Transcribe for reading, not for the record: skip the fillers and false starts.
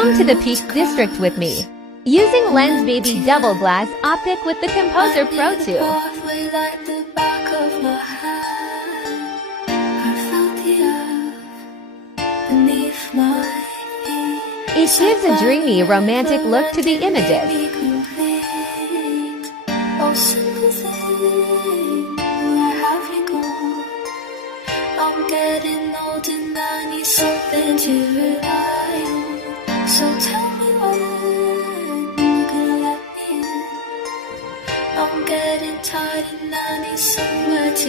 Come to the Peak District with me. Using Lensbaby Double Glass Optic with the Composer Pro 2. It gives a dreamy, romantic look to the images. I'm getting old and I need something to rely on. So tell me when you gonna let me in. I'm getting tired and I need somewhere to